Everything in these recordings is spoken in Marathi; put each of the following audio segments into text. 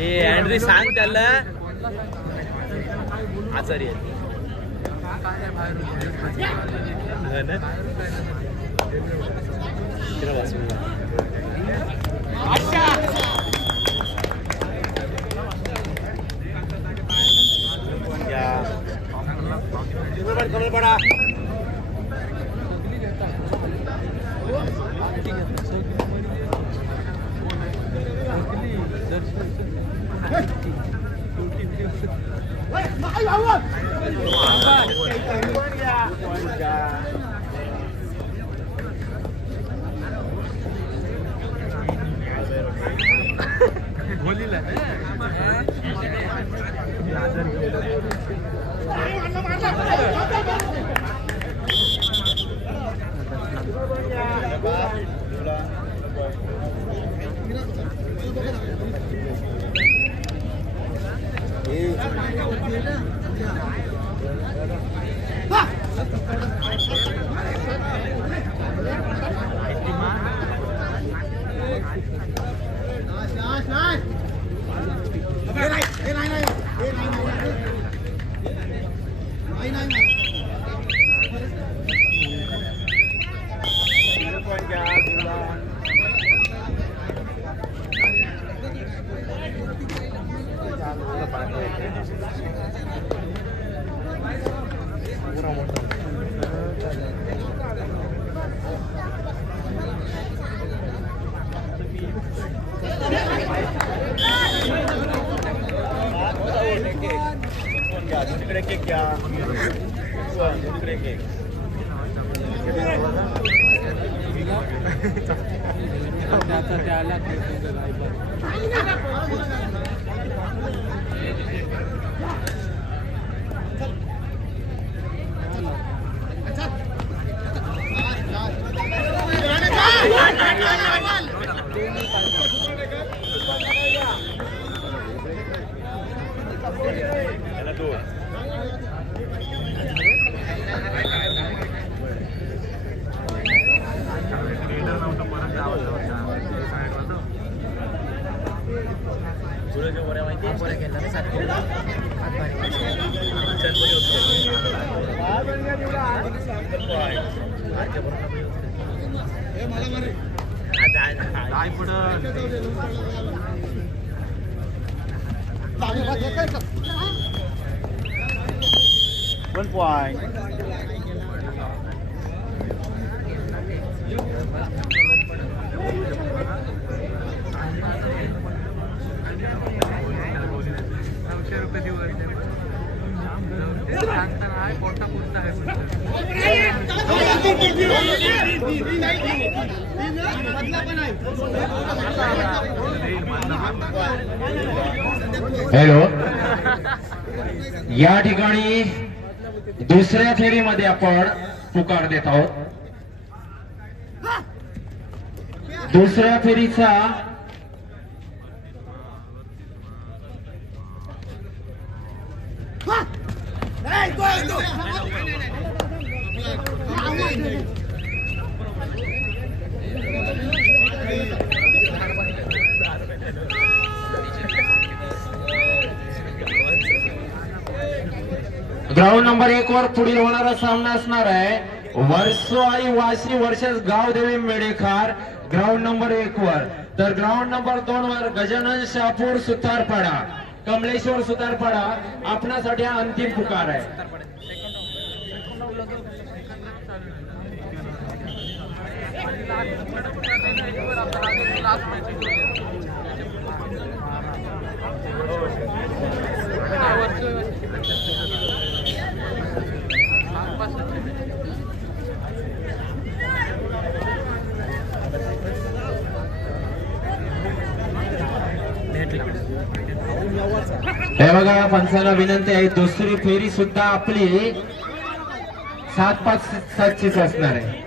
ए अँड्री सांग त्याला. आचारी आहे. हो ना? तिला वाचून Nein, nein, nein! rekek ya. Dua, one point नऊशे रुपये दिवस सांगताना आहे पोटा पुरता आहे हॅलो या ठिकाणी दुसऱ्या फेरीमध्ये आपण पुकार देत आहोत. दुसऱ्या फेरीचा ग्राउंड नंबर एक वर पुढील होणारा सामना असणार आहे Varsoli Vashi versus Gavdevi Medekhar ground number एक वर तर ग्राउंड नंबर दोन वर गजानन शापूर सुतारपाडा कमलेश्वर सुतारपाडा आपणासाठी हा अंतिम पुकार आहे भेटला हे बघा पंचांना विनंती आहे. दुसरी फेरी सुद्धा आपली सात पाच सातचीच असणार आहे.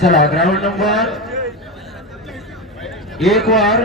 चला ग्राउंड नंबर एक वर.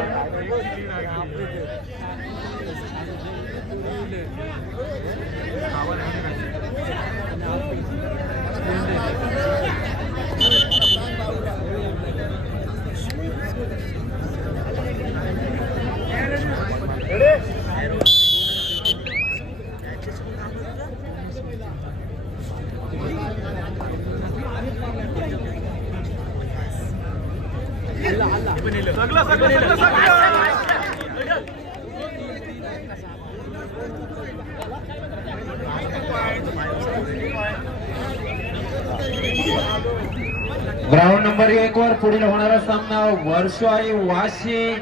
ग्राउंड नंबर एक वर पुढील होणारा सामना वर्षाई वाशी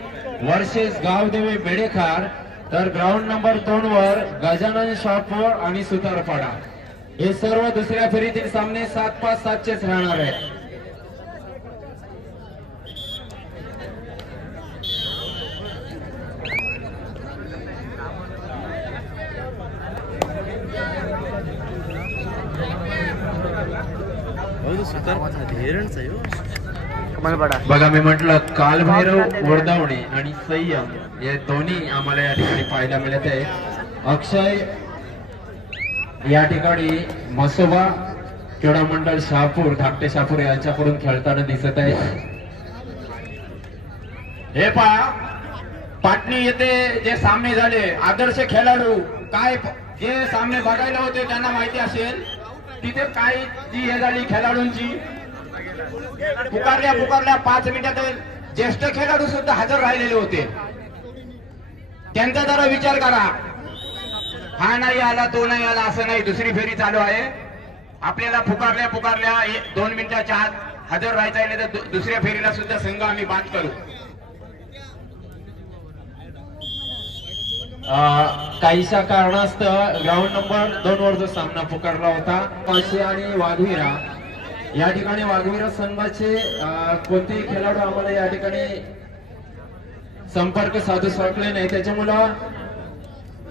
वर्सेस गावदेवी बेडेखार. तर ग्राउंड नंबर दोन वर गजानन शॉपवर आणि सुतारपाडा. हे सर्व दुसऱ्या फेरीतील सामने सात पाच सातचेच राहणार आहेत. बघा मी म्हटलं कालभैरव वडदावणे आणि संयम हे दोन्ही आम्हाला या ठिकाणी पाहायला मिळत. आहे अक्षय या ठिकाणी मसोबा क्रीडा मंडळ शहापूर धाकटे शहापूर यांच्याकडून खेळताना दिसत आहे. हे पहा पाटणी येथे जे सामने झाले आदर्श खेळाडू काय जे सामने बघायला होते त्यांना माहिती असेल तिथे काय जी हे झाली खेळाडूंची पुकारल्या पुकारल्या पाच मिनिटात ज्येष्ठ खेळाडू सुद्धा हजर राहिलेले होते. त्यांचा जरा विचार करा. हा नाही आला तो नाही आला असं नाही दुसरी फेरी चालू आहे. आपल्याला पुकारल्या पुकारल्या दोन मिनिटाच्या आत हजर राहायचं आहे तर दुसऱ्या फेरीला सुद्धा संघ आम्ही बाद करू. काहीशा कारणास्तव ग्राउंड नंबर दोन वर जो सामना पुकारला होता पाचशे आणि वाघविरा या ठिकाणी वाघवीरा संघाचे कोणतेही खेळाडू आम्हाला या ठिकाणी संपर्क साधू शकले नाही. त्याच्यामुळं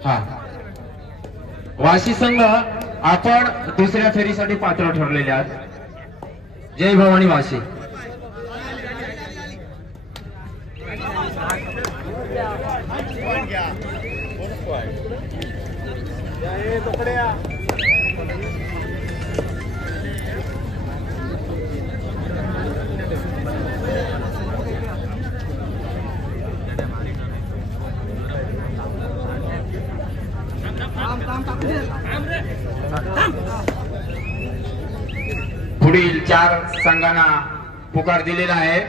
हा. वाशी संघ आपण दुसऱ्या फेरीसाठी पात्र ठरलेले आहात. जय भवानी वाशी. पॉईंट पुढील चार संघांना पुकार दिलेला आहे.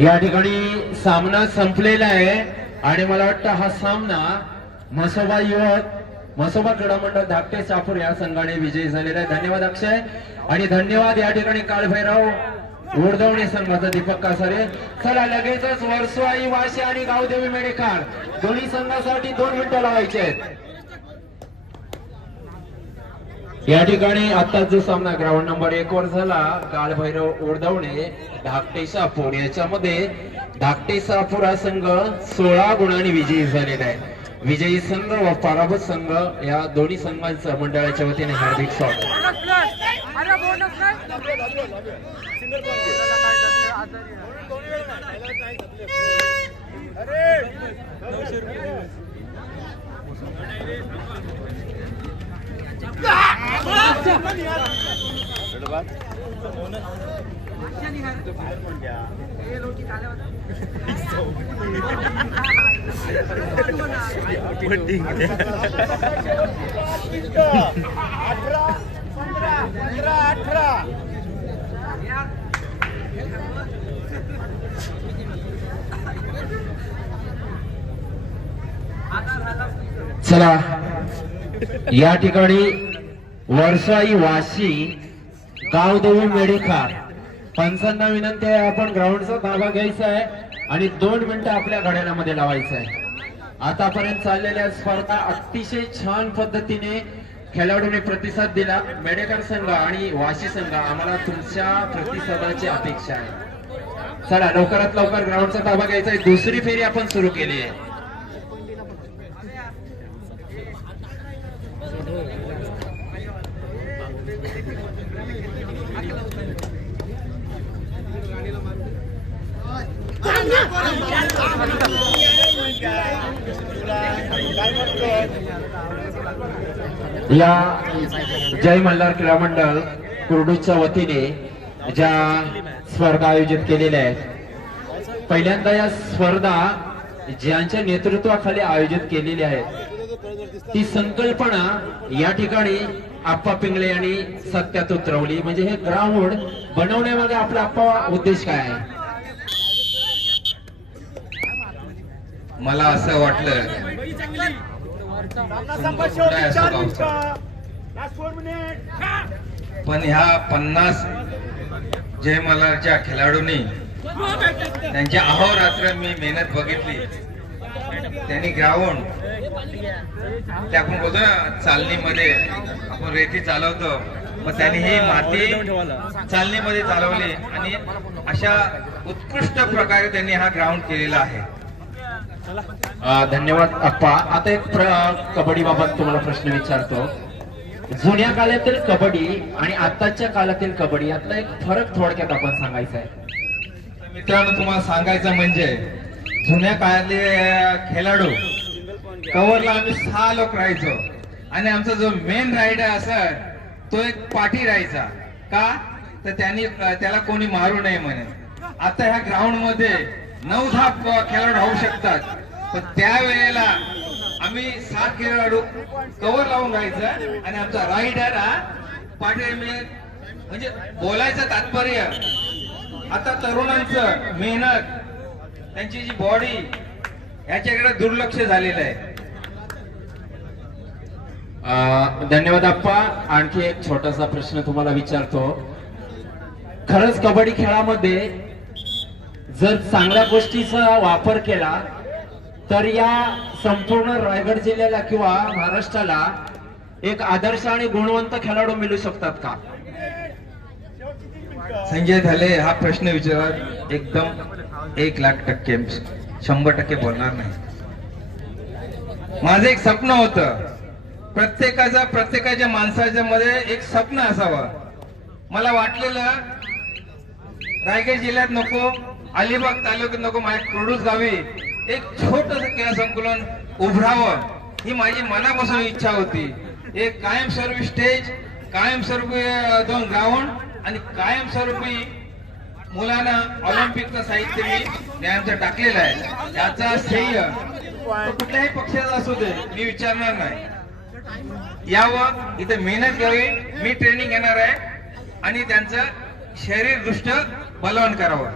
या ठिकाणी सामना संपलेला आहे. आणि मला वाटतं हा सामना मसोबा युवक मसोबा क्रीडा मंडळ धाकटे चापूर या संघाने विजयी झालेला आहे धन्यवाद अक्षय. आणि धन्यवाद या ठिकाणी काळभैरव उडदवणे संघाचा दीपक कासारे. चला लगेचच वर्सवाई वाशी आणि गावदेवी मेडेकार दोन्ही संघासाठी दोन मिनिटं लावायचे आहेत. या ठिकाणी आताच जो सामना ग्राउंड नंबर एक वर झाला काळभैरव उडदवणे धाकटे शापूर याच्यामध्ये धाकटे शापूर हा संघ सोळा गुणांनी विजयी झालेला आहे. विजयी संघ व पराभूत संघ या दोन्ही संघांचं मंडळाच्या वतीने हार्दिक स्वागत. अठरा पंधरा पंधरा अठरा चला या ठिकाणी वर्षाई वाशी गावदेवी मेडेखार पंचांना विनंती आहे आपण ग्राउंडचा ताबा घ्यायचा आहे आणि दोन मिनिटं आपल्या घड्याळामध्ये लावायचं आहे. आतापर्यंत चाललेल्या स्पर्धा अतिशय छान पद्धतीने खेळाडूने प्रतिसाद दिला. मेडेकर संघ आणि वाशी संघ आम्हाला तुमच्या प्रतिसादाची अपेक्षा आहे. चला लवकरात लवकर ग्राउंडचा ताबा घ्यायचा आहे. दुसरी फेरी आपण सुरू केली आहे काय म्हणतो या जय मल्हार क्रीडा मंडळ कुर्डूच्या वतीने ज्या स्पर्धा आयोजित केलेल्या आहेत. पहिल्यांदा या स्पर्धा ज्यांच्या नेतृत्वाखाली आयोजित केलेल्या आहेत ती संकल्पना या ठिकाणी आप्पा पिंगळे यांनी सत्यात उतरवली. म्हणजे हे ग्राउंड बनवण्यामध्ये आपला आप्पा उद्देश काय आहे? मला असं वाटलं. पण ह्या पन्नास जयमलाच्या खेळाडूंनी त्यांच्या अहोरात्र मी मेहनत बघितली. त्यांनी ग्राउंड ते आपण बोलतो ना चालणीमध्ये आपण रेती चालवतो. मग त्यांनी ही माती चालणीमध्ये चालवली आणि अशा उत्कृष्ट प्रकारे त्यांनी हा ग्राउंड केलेला आहे. धन्यवाद अप्पा. आता एक कबड्डी बाबत तुम्हाला प्रश्न विचारतो. जुन्या काळातील कबड्डी आणि आताच्या काळातील कबड्डी यातला एक फरक थोडक्यात आपण सांगायचा आहे मित्रांनो तुम्हाला सांगायचं म्हणजे जुन्या काळातले खेळाडू कव्हरला आम्ही सहा लोक राहायचो. आणि आमचा जो मेन रायडर असा तो एक पाठी राहायचा. का? तर त्यांनी त्याला कोणी मारू नये म्हणे. आता ह्या ग्राउंडमध्ये नऊ दहा खेळाडू राहू शकतात. पण त्यावेळेला आम्ही सात खेळाडू कव्हर लावून राहायचं आणि आमचा राईडर हा पाठी म्हणजे, म्हणजे बोलायचं तात्पर्य. आता तरुणांचं मेहनत त्यांची जी बॉडी याच्याकडे दुर्लक्ष झालेलं आहे. धन्यवाद अप्पा. आणखी एक छोटासा प्रश्न तुम्हाला विचारतो. खरंच कबड्डी खेळामध्ये जर चांगल्या गोष्टीचा वापर केला तर या संपूर्ण रायगड जिल्ह्याला किंवा महाराष्ट्राला एक आदर्श आणि गुणवंत खेळाडू मिळू शकतात का? संजय झाले हा प्रश्न विचार एकदम एक लाख टक्के शंभर टक्के बोलणार नाही. माझं एक स्वप्न होत. प्रत्येकाचा प्रत्येकाच्या माणसाच्या मध्ये एक स्वप्न असावं. मला वाटलेलं रायगड जिल्ह्यात नको. अलिबाग तालुक्यात नको माझ्या कुर्डूस गावी एक छोटस क्रीडा संकुलन उभरावं ही माझी मनापासून इच्छा होती. एक कायमस्वरूपी स्टेज कायमस्वरूपी दोन ग्राउंड आणि कायमस्वरूपी मुलांना ऑलिम्पिकचं साहित्य मी आमचं टाकलेलं आहे. त्याचा श्रेय कुठल्याही पक्षाचा असू दे मी विचारणार नाही. यावं इथे मेहनत घ्यावी मी ट्रेनिंग घेणार आहे आणि त्यांचं शरीर दृष्ट बलवान करावं.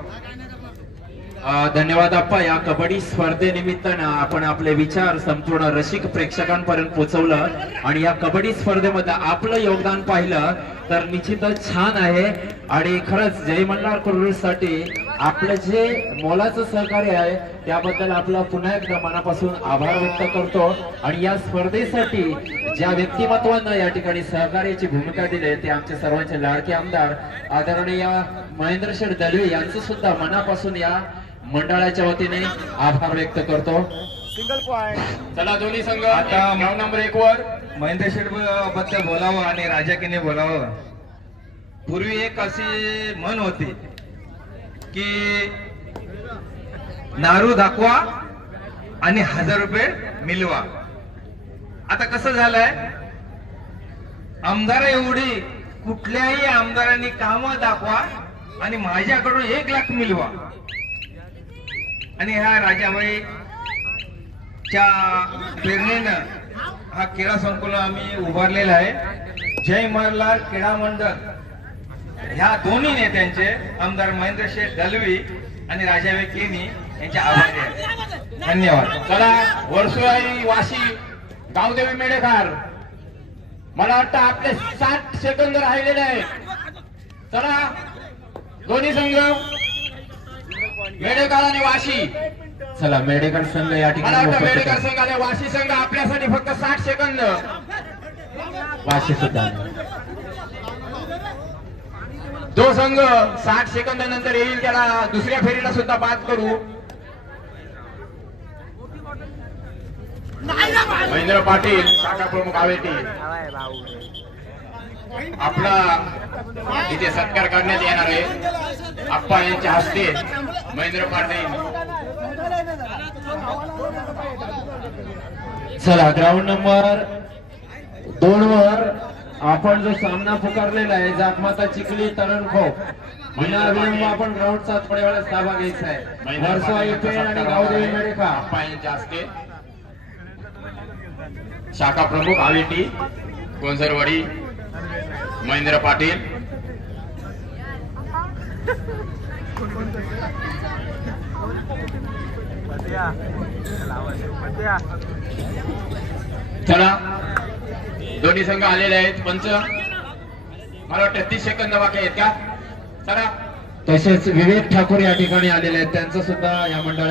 धन्यवाद अप्पा. या कबड्डी स्पर्धेनिमित्तानं आपण आपले विचार संपूर्ण रसिक प्रेक्षकांपर्यंत पोहोचवलं आणि या कबड्डी स्पर्धेमध्ये आपलं योगदान पाहिलं तर निश्चितच छान आहे. आणि खरंच जय मल्हारसाठी आपलं जे मोलाचं सहकार्य आहे त्याबद्दल आपला पुन्हा एकदा मनापासून आभार व्यक्त करतो. आणि या स्पर्धेसाठी ज्या व्यक्तिमत्वानं या ठिकाणी सहकार्याची भूमिका दिली आहे ते आमचे सर्वांचे लाडके आमदार आदरणीय महेंद्र शेठ दलवे यांचं सुद्धा मनापासून या मंडळाच्या वतीने आभार व्यक्त करतो. सिंगल पॉइंट चला दोन्ही संघ आता ग्राउंड नंबर एक वर. महेंद्र शेठबद्दल बोलावं आणि राजाकीने बोलावं. पूर्वी एक अशी म्हण होती की नारू दाखवा आणि हजार रुपये मिलवा. आता कसं झालंय? आमदार एवढी कुठल्याही आमदारांनी कामं दाखवा आणि माझ्याकडून एक लाख मिलवा. आणि ह्या राजाबाई च्या प्रेरणेनं हा क्रीडा संकुल आम्ही उभारलेला आहे. जय मल्हार क्रीडा मंडळ. ह्या दोन्ही नेत्यांचे आमदार महेंद्र शेठ दलवी आणि राजाबाई केनी यांचे आभारी आहे धन्यवाद. चला वर्सुळाई वाशी गावदेवी मेडेकार मला वाटतं आपले साठ सेकंद राहिलेले आहेत. चला दोन्ही संघ मेडेकर आणि वाशी चला मेडेकर संघ या ठिकाणी मेडेकर संघ आणि वाशी संघ आपल्यासाठी फक्त साठ सेकंद. वाशी सुद्धा. जो संघ साठ सेकंद नंतर येईल त्याला दुसऱ्या फेरीला सुद्धा बाद करू. महेंद्र पाटील शाखा प्रमुख आवेटी. आपला इथे सत्कार करण्यात येणार आहे. आप्पा यांच्या हस्ते. महेंद्र पाटील चला ग्राउंड नंबर दोन वर आपण जो सामना पुकारलेला आहे जातमाता चिखली तरण खो. विना विलंब आपण ग्राउंडचा थोड्या वेळात ताबा घ्यायचा आहे. इथे यांचा आणि गावदेवी आप्पा यांच्या हस्ते शाखा प्रमुख आवेटी कोंझरवाडी महेंद्र पाटील. चला. दोन्ही संघ आलेले आहेत. पंच. मला वाटतं तीस सेकंद बाकी आहेत का? चला. तसेच विवेक ठाकूर या ठिकाणी आलेले आहेत. त्यांचं सुद्धा या मंडळात